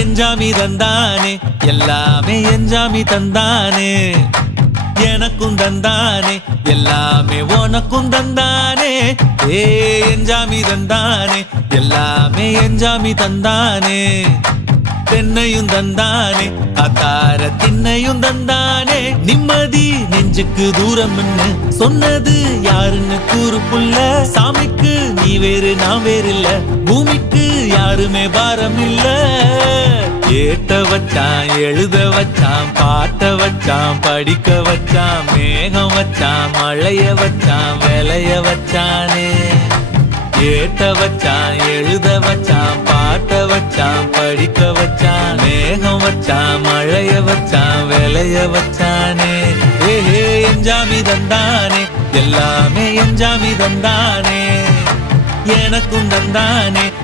எஞ்சாமி தந்தானே எல்லாமே எஞ்சாமி தந்தானே எனக்கும் தந்தானே எல்லாமே உனக்கும் தந்தானே ஏ எஞ்சாமி தந்தானே எல்லாமே எஞ்சாமி தந்தானே தென்னையும் தந்தானே அத்தார திண்ணையும் தந்தானே நிம்மதி நெஞ்சுக்கு தூரம் சொன்னது யாருன்னு கூறு புள்ள சாமிக்கு நீ வேறு நான் வேறு இல்ல பூமிக்கு யாருமே பாரம் இல்ல ஏத்த வச்சான் எழுத வச்சான் பாட்ட வச்சான் படிக்க வச்சான் மேகம் வச்சான் மழைய வச்சான் விளைய வச்சானே ஏத்த வச்சான் எழுத வச்சான் பாட்ட வச்சான் படிக்க வச்சான் மேகம் வச்சான் மழைய வச்சான் விளைய வச்சானே ஏஹே எஞ்சாமி தந்தானே எல்லாமே எஞ்சாமி தந்தானே எனக்கும் தந்தானே